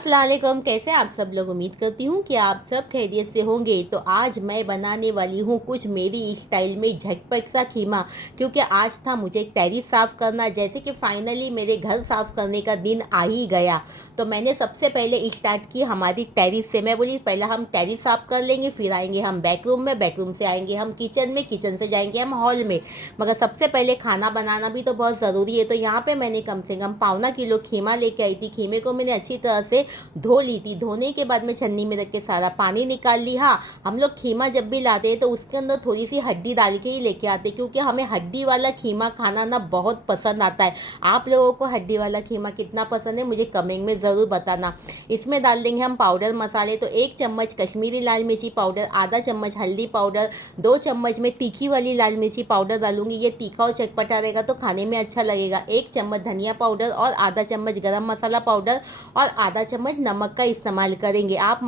अस्सलाम वालेकुम। कैसे आप सब लोग? उम्मीद करती हूँ कि आप सब खैरियत से होंगे। तो आज मैं बनाने वाली हूँ कुछ मेरी स्टाइल में झटपट सा खीमा, क्योंकि आज था मुझे टेरेस साफ़ करना। जैसे कि फाइनली मेरे घर साफ़ करने का दिन आ ही गया, तो मैंने सबसे पहले स्टार्ट की हमारी टेरेस से। मैं बोली पहले हम टेरेस साफ़ कर लेंगे, फिर आएंगे हम बैकरूम में, बैकरूम से आएंगे हम किचन में, किचन से जाएंगे हम हॉल में। मगर सबसे पहले खाना बनाना भी तो बहुत ज़रूरी है। तो यहाँ पे मैंने कम से कम 1.25 किलो खीमा लेके आई थी। खीमे को मैंने अच्छी तरह से धो ली थी। धोने के बाद में छन्नी में रख के सारा पानी निकाल ली। हाँ, हम लोग खीमा जब भी लाते हैं तो उसके अंदर थोड़ी सी हड्डी डाल के ही लेके आते हैं, क्योंकि हमें हड्डी वाला खीमा खाना ना बहुत पसंद आता है। आप लोगों को हड्डी वाला खीमा कितना पसंद है मुझे कमेंट में ज़रूर बताना। इसमें डाल देंगे हम पाउडर मसाले। तो 1 चम्मच कश्मीरी लाल मिर्ची पाउडर, आधा चम्मच हल्दी पाउडर, 2 चम्मच में तीखी वाली लाल मिर्ची पाउडर डालूंगी। ये तीखा और चटपटा रहेगा तो खाने में अच्छा लगेगा। 1 चम्मच धनिया पाउडर और आधा चम्मच गरम मसाला पाउडर और आधा चम्मच नमक का इस्तेमाल करेंगे। आप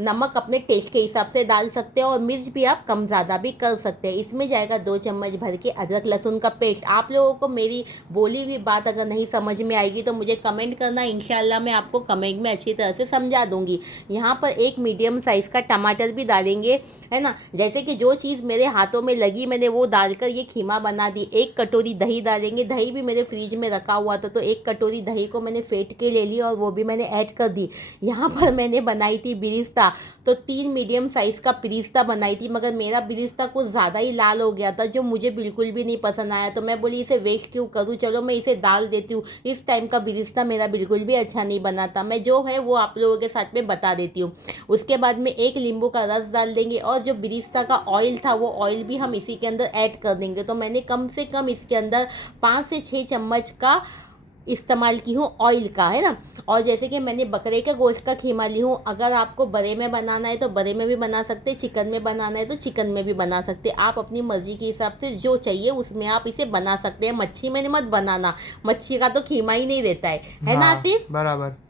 नमक अपने टेस्ट के हिसाब से डाल सकते हो और मिर्च भी आप कम ज़्यादा भी कर सकते हैं। इसमें जाएगा 2 चम्मच भर के अदरक लहसुन का पेस्ट। आप लोगों को मेरी बोली हुई बात अगर नहीं समझ में आएगी तो मुझे कमेंट करना, इंशाल्लाह मैं आपको कमेंट में अच्छी तरह से समझा दूंगी। यहाँ पर 1 मीडियम साइज़ का टमाटर भी डालेंगे, है ना। जैसे कि जो चीज़ मेरे हाथों में लगी मैंने वो डालकर ये खीमा बना दी। 1 कटोरी दही डालेंगे। दही भी मेरे फ्रिज में रखा हुआ था, तो 1 कटोरी दही को मैंने फेंट के ले ली और वो भी मैंने ऐड कर दी। यहाँ पर मैंने बनाई थी बिरिस्ता, तो 3 मीडियम साइज़ का बिरिस्ता बनाई थी। मगर मेरा बिरिस्ता कुछ ज़्यादा ही लाल हो गया था, जो मुझे बिल्कुल भी नहीं पसंद आया। तो मैं बोली इसे वेस्ट क्यों करूँ, चलो मैं इसे डाल देती हूँ। इस टाइम का बिरिस्ता मेरा बिल्कुल भी अच्छा नहीं बना था। मैं जो है वो आप लोगों के साथ में बता देती हूँ। उसके बाद में 1 नींबू का रस डाल देंगे और जो बिरिस्ता का ऑयल था वो ऑयल भी हम इसी के अंदर ऐड कर देंगे। तो मैंने कम से कम इसके अंदर 5 से 6 चम्मच का इस्तेमाल की हूँ ऑयल का, है ना। और जैसे कि मैंने बकरे के गोश्त का खीमा ली हूँ। अगर आपको बड़े में बनाना है तो बड़े में भी बना सकते हैं, चिकन में बनाना है तो चिकन में भी बना सकते हैं। आप अपनी मर्जी के हिसाब से जो चाहिए उसमें आप इसे बना सकते हैं। मच्छी में मत बनाना, मच्छी का तो खीमा ही नहीं रहता है ना हाँ, आसिफ। बराबर।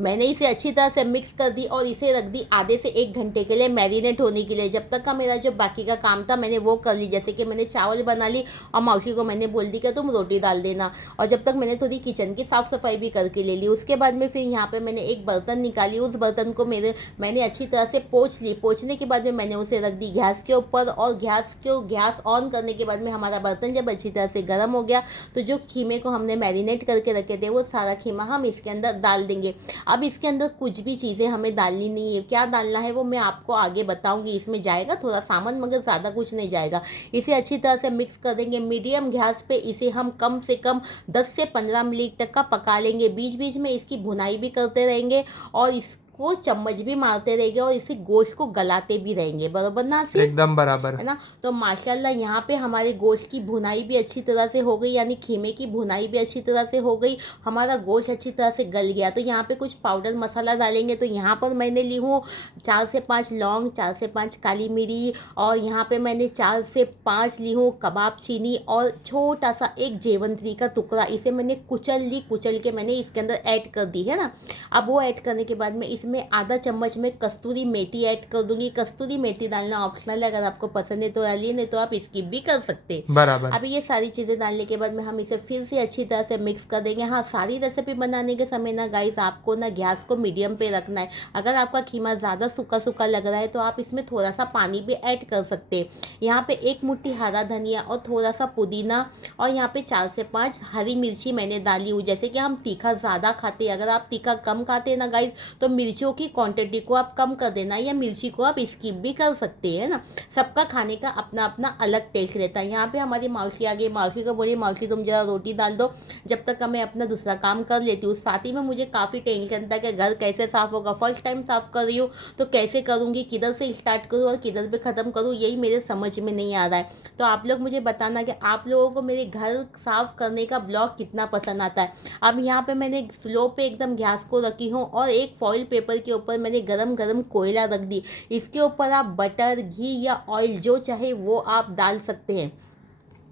मैंने इसे अच्छी तरह से मिक्स कर दी और इसे रख दी आधे से 1 घंटे के लिए मैरिनेट होने के लिए। जब तक का मेरा जो बाकी का काम था मैंने वो कर ली। जैसे कि मैंने चावल बना ली और मौसी को मैंने बोल दी कि तुम रोटी डाल देना। और जब तक मैंने थोड़ी किचन की साफ़ सफाई भी करके ले ली। उसके बाद में फिर यहाँ पे मैंने एक बर्तन निकाली। उस बर्तन को मैंने अच्छी तरह से पोंछ ली। पोंछने के बाद में मैंने उसे रख दी गैस के ऊपर और गैस ऑन करने के बाद में हमारा बर्तन जब अच्छी तरह से गर्म हो गया तो जो खीमे को हमने मैरिनेट करके रखे थे वो सारा खीमा हम इसके अंदर डाल देंगे। अब इसके अंदर कुछ भी चीज़ें हमें डालनी नहीं है। क्या डालना है वो मैं आपको आगे बताऊंगी। इसमें जाएगा थोड़ा सामान मगर ज़्यादा कुछ नहीं जाएगा। इसे अच्छी तरह से मिक्स कर देंगे। मीडियम गैस पे इसे हम कम से कम 10 से 15 मिनट तक का पका लेंगे। बीच बीच में इसकी भुनाई भी करते रहेंगे और इसको चम्मच भी मारते रहेंगे और इसे गोश्त को गलाते भी रहेंगे, बराबर ना सिर्फ, एकदम बराबर। है ना। तो माशाल्लाह यहाँ पे हमारे गोश्त की भुनाई भी अच्छी तरह से हो गई, यानी खीमे की भुनाई भी अच्छी तरह से हो गई। हमारा गोश्त अच्छी तरह से गल गया। तो यहाँ पे कुछ पाउडर मसाला डालेंगे। तो यहाँ पर मैंने ली हूँ 4 से 5 लौंग, 4 से 5 काली मिरी और यहाँ पे मैंने 4 से 5 ली हूँ कबाब चीनी और छोटा सा एक जेवंत्री का टुकड़ा। इसे मैंने कुचल के मैंने इसके अंदर ऐड कर दी, है ना। अब वो ऐड करने के बाद में इसमें आधा चम्मच में कस्तूरी मेथी ऐड कर दूंगी। कस्तूरी मेथी डालना ऑप्शनल है, अगर आपको पसंद है तो डालिए, नहीं तो आप स्किप भी कर सकते हैं। बराबर। अब ये सारी चीज़ें डालने के बाद में हम इसे फिर से अच्छी तरह से मिक्स कर देंगे। हाँ, सारी रेसिपी बनाने के समय ना गाइस आपको ना गैस को मीडियम पे रखना है। अगर आपका खीमा ज़्यादा सूखा सूखा लग रहा है तो आप इसमें थोड़ा सा पानी भी ऐड कर सकते हैं। यहाँ पे 1 मुट्ठी हरा धनिया और थोड़ा सा पुदीना और यहाँ पे 4 से 5 हरी मिर्ची मैंने डाली हूँ। जैसे कि हम तीखा ज़्यादा खाते हैं, अगर आप तीखा कम खाते हैं ना गाइस तो मिर्चों की क्वांटिटी को आप कम कर देना या मिर्ची को आप स्किप भी कर सकते हैं ना। सबका खाने का अपना अपना अलग टेस्ट रहता है। यहाँ पे हमारी मौसी आ गई। मौसी को बोली मौसी तुम जरा रोटी डाल दो जब तक का मैं अपना दूसरा काम कर लेती हूँ। साथ ही में मुझे काफ़ी टेंशन था कि घर कैसे साफ़ होगा। फर्स्ट टाइम साफ़ कर रही हूँ तो कैसे करूँगी, किधर से स्टार्ट करूँ और किधर पे ख़त्म करूँ, यही मेरे समझ में नहीं आ रहा है। तो आप लोग मुझे बताना कि आप लोगों को मेरे घर साफ़ करने का ब्लॉग कितना पसंद आता है। अब यहाँ पे मैंने स्लो पे एकदम गैस को रखी हूँ और एक फॉइल पेपर के ऊपर मैंने गरम गरम कोयला रख दी। इसके ऊपर आप बटर, घी या ऑयल जो चाहे वो आप डाल सकते हैं।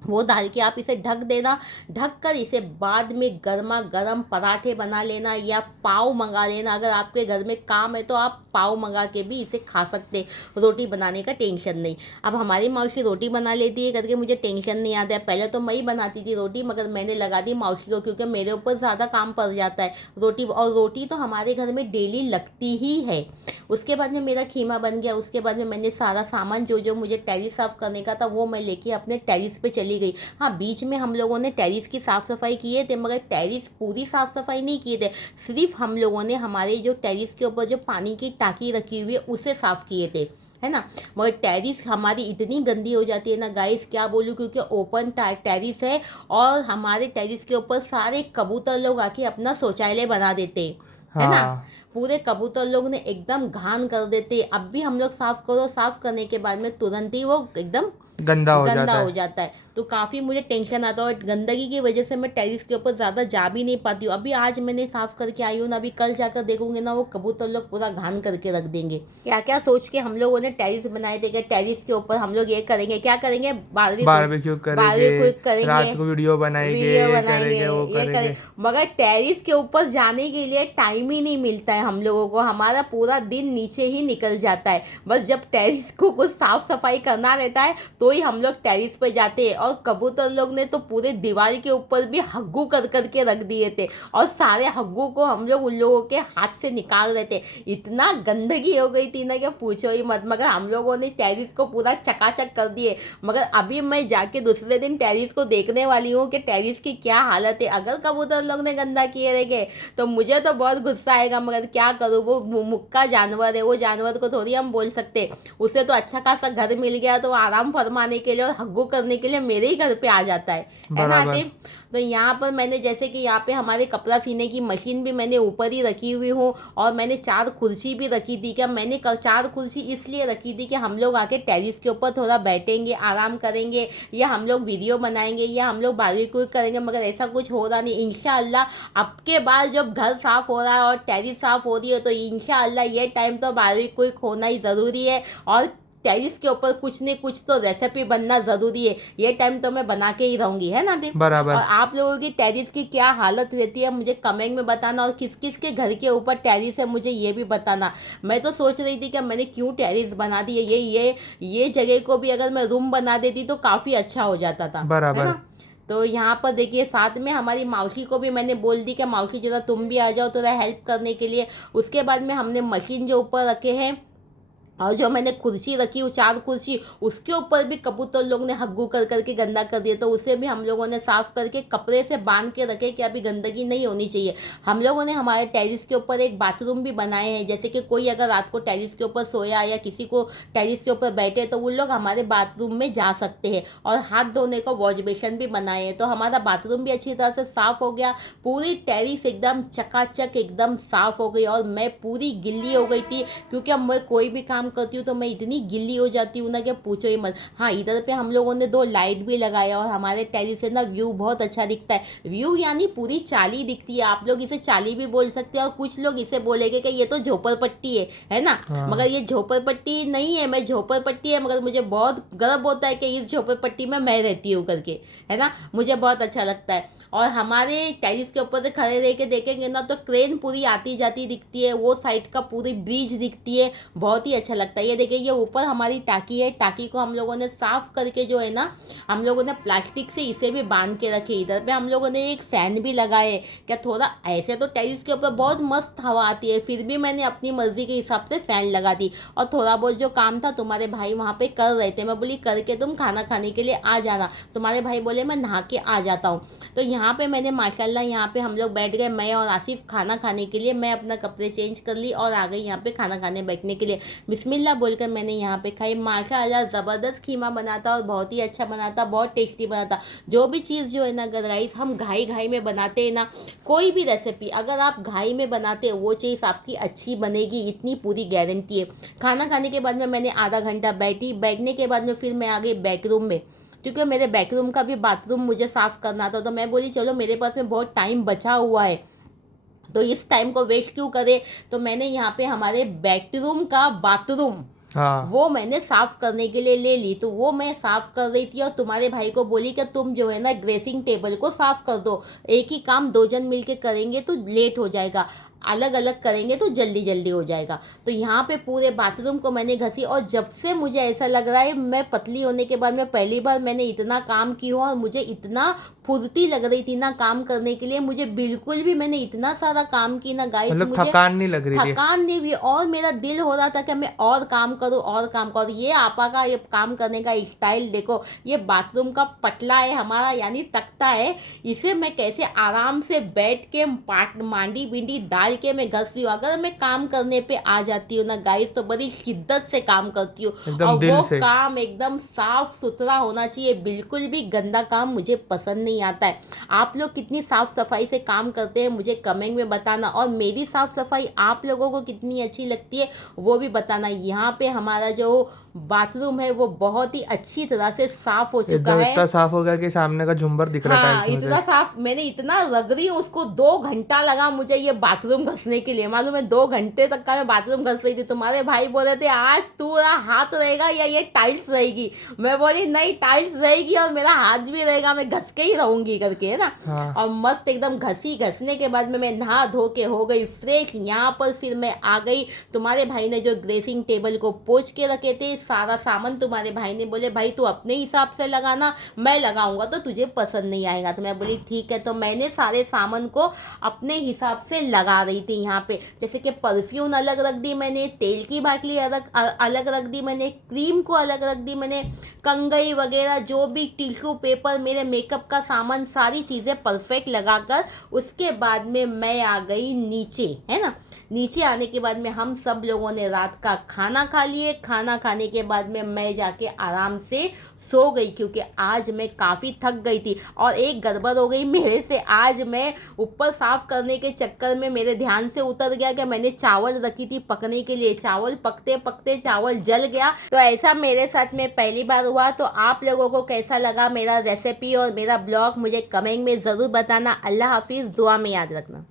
वो डाल के आप इसे ढक देना। ढक कर इसे बाद में गर्मा गर्म पराठे बना लेना या पाव मंगा लेना। अगर आपके घर में काम है तो आप पाव मंगा के भी इसे खा सकते, रोटी बनाने का टेंशन नहीं। अब हमारी मौसी रोटी बना लेती है करके मुझे टेंशन नहीं आता है। पहले तो मैं ही बनाती थी रोटी, मगर मैंने लगा दी मौसी को, क्योंकि मेरे ऊपर ज़्यादा काम पड़ जाता है रोटी, और रोटी तो हमारे घर में डेली लगती ही है। उसके बाद में मेरा खीमा बन गया। उसके बाद में मैंने सारा सामान जो जो मुझे टेरिस साफ़ करने का था वो मैं लेके अपने टेरिस पे चली गई। हाँ, बीच में हम लोगों ने टेरिस की साफ़ सफाई किए थे, मगर टेरिस पूरी साफ़ सफाई नहीं किए थे। सिर्फ हम लोगों ने हमारे जो टेरिस के ऊपर जो पानी की टाँकी रखी हुई है उसे साफ़ किए थे, है ना। मगर टेरिस हमारी इतनी गंदी हो जाती है ना गाइस, क्या बोलूँ, क्योंकि ओपन टेरिस है और हमारे टेरिस के ऊपर सारे कबूतर लोग आके अपना शौचालय बना देते, है ना। हाँ, पूरे कबूतर लोग ने एकदम घान कर देते। अब भी हम लोग साफ़ करो, साफ़ करने के बाद में तुरंत ही वो एकदम गंदा हो गंदा जाता हो है। जाता है। तो काफ़ी मुझे टेंशन आता है और गंदगी की वजह से मैं टेरिस के ऊपर ज़्यादा जा भी नहीं पाती हूँ। अभी आज मैंने साफ़ करके आई हूँ ना, अभी कल जाकर देखूंगे ना वो कबूतर लोग पूरा घान करके रख देंगे। क्या क्या सोच के हम लोगों ने टेरिस बनाए थे कि टेरिस के ऊपर हम लोग ये करेंगे, क्या करेंगे, बारहवीं बारबेक्यू करेंगे, बारहवीं करेंगे, रात को वीडियो बनाएंगे, वीडियो ये बनाएंगे, करेंगे, वो ये करें। करेंगे। मगर टेरिस के ऊपर जाने के लिए टाइम ही नहीं मिलता है हम लोगों को। हमारा पूरा दिन नीचे ही निकल जाता है। बस जब टेरिस को कुछ साफ सफाई करना रहता है तो ही हम लोग टेरिस पे जाते हैं। और कबूतर लोग ने तो पूरे दीवार के ऊपर भी हग्गू कर करके रख दिए थे, और सारे हग्गू को हम लोग उन लोगों के हाथ से निकाल रहे थे। इतना गंदगी हो गई थी ना कि पूछो ही मत। मगर हम लोगों ने टेरिस को पूरा चकाचक कर दिए। मगर अभी मैं जाके दूसरे दिन टेरिस को देखने वाली हूँ कि टेरिस की क्या हालत है। अगर कबूतर लोग ने गंदा किए रहेंगे तो मुझे तो बहुत गुस्सा आएगा, मगर क्या करूँ, वो मुक्का जानवर है, वो जानवर को थोड़ी हम बोल सकते। उसे तो अच्छा खासा घर मिल गया तो आराम फरमाने के लिए और हग्गू करने के लिए मेरे ही घर पे आ जाता है ना बराबर। आके। तो यहाँ पर मैंने जैसे कि यहाँ पे हमारे कपड़ा सीने की मशीन भी मैंने ऊपर ही रखी हुई हूँ, और मैंने 4 कुर्सी भी रखी थी। क्या मैंने 4 कुर्सी इसलिए रखी थी कि हम लोग आके टेरिस के ऊपर थोड़ा बैठेंगे, आराम करेंगे, या हम लोग वीडियो बनाएंगे, या हम लोग बारबेक्यू करेंगे। मगर ऐसा कुछ हो रहा नहीं। इंशाअल्लाह अब के बाद जब घर साफ़ हो रहा है और टेरिस साफ़ हो रही है तो इंशाअल्लाह ये टाइम तो बारबेक्यू होना ही ज़रूरी है। और टेरिस के ऊपर कुछ न कुछ तो रेसिपी बनना ज़रूरी है। ये टाइम तो मैं बना के ही रहूँगी, है ना भी। और बराबर। आप लोगों की टेरिस की क्या हालत रहती है मुझे कमेंट में बताना, और किस किस के घर के ऊपर टेरिस है मुझे ये भी बताना। मैं तो सोच रही थी कि मैंने क्यों टेरिस बना दी है। ये जगह को भी अगर मैं रूम बना देती तो काफ़ी अच्छा हो जाता था, है बराबर। ना। तो यहाँ पर देखिए साथ में हमारी मौसी को भी मैंने बोल दी कि मौसी जरा तुम भी आ जाओ थोड़ा हेल्प करने के लिए। उसके बाद में हमने मशीन जो ऊपर रखे हैं और जो मैंने कुर्सी रखी वो 4 कुर्सी, उसके ऊपर भी कबूतर लोग ने हग्गू कर करके गंदा कर दिया। तो उसे भी हम लोगों ने साफ़ करके कपड़े से बांध के रखे कि अभी गंदगी नहीं होनी चाहिए। हम लोगों ने हमारे टेरिस के ऊपर एक बाथरूम भी बनाए हैं, जैसे कि कोई अगर रात को टेरिस के ऊपर सोया या किसी को टेरिस के ऊपर बैठे तो वो लोग हमारे बाथरूम में जा सकते हैं। और हाथ धोने को वॉश बेसिन भी बनाए हैं। तो हमारा बाथरूम भी अच्छी तरह से साफ़ हो गया। पूरी टेरिस एकदम चकाचक एकदम साफ़ हो गई, और मैं पूरी गिल्ली हो गई थी, क्योंकि अब मैं कोई भी काम करती हूँ तो मैं इतनी गिल्ली हो जाती हूँ ना कि पूछो ही मत। हाँ, इधर पे हम लोगों ने 2 लाइट भी लगाया, और हमारे टेरिस से ना व्यू बहुत अच्छा दिखता है। व्यू यानी पूरी चाली दिखती है। आप लोग इसे चाली भी बोल सकते हैं, और कुछ लोग इसे बोलेंगे कि ये तो झोपड़पट्टी है ना। मगर हाँ। ये झोपड़पट्टी नहीं है, मैं झोपड़पट्टी है मगर मुझे बहुत गर्व होता है कि इस झोपड़पट्टी में मैं रहती हूँ करके, है ना। मुझे बहुत अच्छा लगता है। और हमारे टेरिस के ऊपर से खड़े रह के देखेंगे ना तो क्रेन पूरी आती जाती दिखती है, वो साइड का पूरी ब्रिज दिखती है, बहुत ही अच्छा लगता है। ये देखिए ये ऊपर हमारी टाकी है। टाकी को हम लोगों ने साफ़ करके जो है ना, हम लोगों ने प्लास्टिक से इसे भी बांध के रखे। इधर पे हम लोगों ने एक फ़ैन भी लगाए। क्या थोड़ा ऐसे तो टेरिस के ऊपर बहुत मस्त हवा आती है, फिर भी मैंने अपनी मर्ज़ी के हिसाब से फ़ैन लगा दी। और थोड़ा बहुत जो काम था तुम्हारे भाई वहाँ पे कर रहे थे, मैं बोली करके तुम खाना खाने के लिए आ जाना। तुम्हारे भाई बोले मैं नहा के आ जाता हूँ। तो यहाँ पे मैंने माशाल्लाह यहाँ पे हम लोग बैठ गए, मैं और आसिफ खाना खाने के लिए। मैं अपना कपड़े चेंज कर ली और आ गई यहाँ पे खाना खाने बैठने के लिए। बिस्मिल्लाह बोलकर मैंने यहाँ पे खाई। माशाल्लाह ज़बरदस्त खीमा बना था और बहुत ही अच्छा बना था, बहुत टेस्टी बना था। जो भी चीज़ जो है ना गाइस हम घाई घाई में बनाते हैं ना, कोई भी रेसिपी अगर आप घाई में बनाते हो वो चीज़ आपकी अच्छी बनेगी, इतनी पूरी गारंटी है। खाना खाने के बाद में मैंने आधा घंटा बैठी। बैठने के बाद में फिर मैं आ गई बेडरूम में, क्योंकि मेरे बेडरूम का भी बाथरूम मुझे साफ़ करना था। तो मैं बोली चलो मेरे पास में बहुत टाइम बचा हुआ है तो इस टाइम को वेस्ट क्यों करें। तो मैंने यहाँ पे हमारे बेडरूम का बाथरूम हाँ। वो मैंने साफ़ करने के लिए ले ली। तो वो मैं साफ़ कर रही थी और तुम्हारे भाई को बोली कि तुम जो है ना ड्रेसिंग टेबल को साफ़ कर दो, एक ही काम 2 जन मिलके करेंगे तो लेट हो जाएगा, अलग-अलग करेंगे तो जल्दी-जल्दी हो जाएगा। तो यहाँ पे पूरे बाथरूम को मैंने घसी और जब से मुझे ऐसा लग रहा है, मैं पतली होने के बाद में पहली बार मैंने इतना काम किया और मुझे इतना फुर्ती लग रही थी ना काम करने के लिए, मुझे बिल्कुल भी, मैंने इतना सारा काम की ना गाइस, मतलब मुझे थकान नहीं लग रही थी। थकान नहीं हुई और मेरा दिल हो रहा था कि मैं और काम करूँ और काम करूँ। ये आपा का ये काम करने का स्टाइल देखो, ये बाथरूम का पटला है हमारा, यानी तख्ता है, इसे मैं कैसे आराम से बैठ के मांडी बिंडी डाल के मैं घस रही हूँ। अगर मैं काम करने पे आ जाती हूँ ना गाइस, तो बड़ी शिद्दत से काम करती हूँ एकदम और दिल वो से। काम एकदम साफ सुथरा होना चाहिए। बिल्कुल भी गंदा काम मुझे पसंद नहीं आता है। आप लोग कितनी साफ सफाई से काम करते हैं मुझे कमेंट में बताना, और मेरी साफ सफाई आप लोगों को कितनी अच्छी लगती है वो भी बताना। यहाँ पे हमारा जो बाथरूम है वो बहुत ही अच्छी तरह से साफ हो चुका एकदम है। इतना साफ हो गया कि सामने का झुंबर दिख रहा है हाँ, टाइल्स में इतना से। साफ, मैंने इतना रग रही हूँ उसको, 2 घंटा लगा मुझे ये बाथरूम घसने के लिए, मालूम है 2 घंटे तक का मैं बाथरूम घस रही थी। तुम्हारे भाई बोल रहे थे आज पूरा हाथ रहेगा या ये टाइल्स रहेगी, मैं बोली नहीं, टाइल्स रहेगी और मेरा हाथ भी रहेगा, मैं घस के ही रहूंगी करके, है ना। हाँ। और मस्त एकदम घसने के बाद में मैं नहा धो के हो गई फ्रेश। यहाँ पर फिर मैं आ गई, तुम्हारे भाई ने जो ड्रेसिंग टेबल को पोंछ के रखे थे, सारा सामान तुम्हारे भाई ने बोले भाई तू अपने हिसाब से लगाना, मैं लगाऊंगा तो तुझे पसंद नहीं आएगा। तो मैं बोली ठीक है। तो मैंने सारे सामान को अपने हिसाब से लगा रही थी यहाँ पे, जैसे कि परफ्यूम अलग रख दी मैंने, तेल की बाटली अलग रख दी मैंने, क्रीम को अलग रख दी मैंने, कंघी वगैरह जो भी टिश्यू पेपर, मेरे मेकअप का सामान, सारी चीज़ें परफेक्ट लगाकर उसके बाद में मैं आ गई नीचे, है ना। नीचे आने के बाद में हम सब लोगों ने रात का खाना खा लिए। खाना खाने के बाद में मैं जाके आराम से सो गई, क्योंकि आज मैं काफ़ी थक गई थी। और एक गड़बड़ हो गई मेरे से, आज मैं ऊपर साफ़ करने के चक्कर में मेरे ध्यान से उतर गया कि मैंने चावल रखी थी पकने के लिए, चावल पकते पकते चावल जल गया। तो ऐसा मेरे साथ में पहली बार हुआ। तो आप लोगों को कैसा लगा मेरा रेसिपी और मेरा ब्लॉग मुझे कमेंट में ज़रूर बताना। अल्लाह हाफिज़, दुआ में याद रखना।